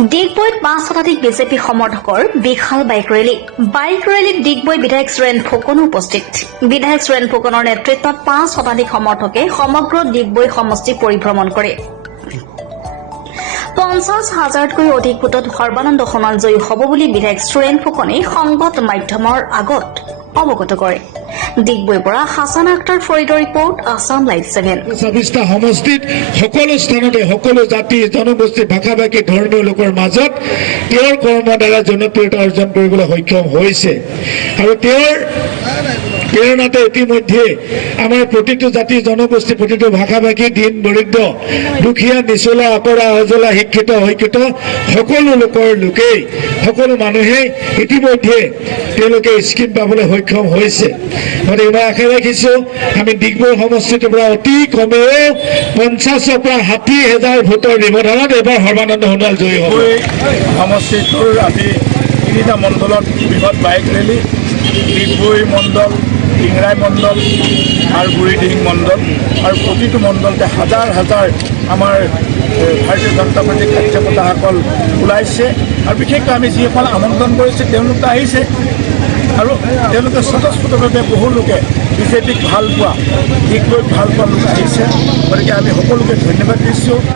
ডিগবৈত 5 শতাধিক বিজেপি সমৰ্থকৰ বিশাল বাইক ৰেলীত ডিগবৈ বিধায়ক সুৰেণ ফুকনো উপস্থিত। বিধায়ক সুৰেণ ফুকনৰ নেতৃত্বত 5 শতাধিক সমৰ্থকে সমগ্ৰ ডিগবৈ সমষ্টি পৰিভ্ৰমণ কৰে। 50,000তকৈ অধিক ভোটত সৰ্বানন্দ সোণোৱাল জয়ী হ'ব বুলি বিধায়ক সুৰেণ ফুকনে সংবাদ মাধ্যমৰ আগত অৱগত কৰে। ডিগবৈৰ পৰা হাছান আখতাৰ ফৰিদৰ ৰিপৰ্ট, আছাম লাইভ 7। 26টা সমষ্টিত সকলো স্থানতে সকলো জাতি জনগোষ্ঠী ভাষা ভাষী ধৰ্মীয় লোকৰ মাজত তেওঁৰ কৰ্মৰ দ্বাৰা জনপ্ৰিয়তা অৰ্জন কৰিবলৈ সক্ষম হৈছে আৰু তেওঁৰ প্ৰেৰণাতে ইতিমধ্যে আমাৰ প্ৰতিটো জাতি জনগোষ্ঠী প্ৰতিটো ভাষা ভাষী দিন দৰিদ্ৰ দুখীয়া নিচলা অকৰা অজলা শিক্ষিত অশিক্ষিত সকলো লোকেই সকলো মানুহে ইতিমধ্যে তেওঁলোকে স্কিম পাবলৈ সক্ষম হৈছে। গতিকে মই আশা ৰাখিছোঁ আমি ডিগবৈ সমষ্টিটোৰ পৰা অতি কমেও 50,000 পৰা 60,000 ভোটৰ ব্যৱধানত এবাৰ সৰ্বানন্দ সোণোৱাল জয়ী হ'ব। সমষ্টিটোৰ আজি 3টা মণ্ডলত বৃহৎ বাইক ৰেলী, ডিগবৈ মণ্ডল, ডিংৰাই মণ্ডল আৰু বুঢ়ীদিহিং মণ্ডল আৰু প্ৰতিটো মণ্ডলতে হাজাৰ হাজাৰ আমাৰ ভাৰতীয় জনতা পাৰ্টীৰ কাৰ্যকৰ্তাসকল ওলাইছে আৰু বিশেষকৈ আমি যিসকল আমন্ত্ৰণ কৰিছে তেওঁলোকে আহিছে আৰু তেওঁলোকে স্বতঃস্ফূৰ্তভাৱে বহু লোকে বিজেপিক ভাল পোৱা ডিগবৈক ভাল পোৱা লোক আহিছে। গতিকে আমি সকলোকে ধন্যবাদ দিছোঁ।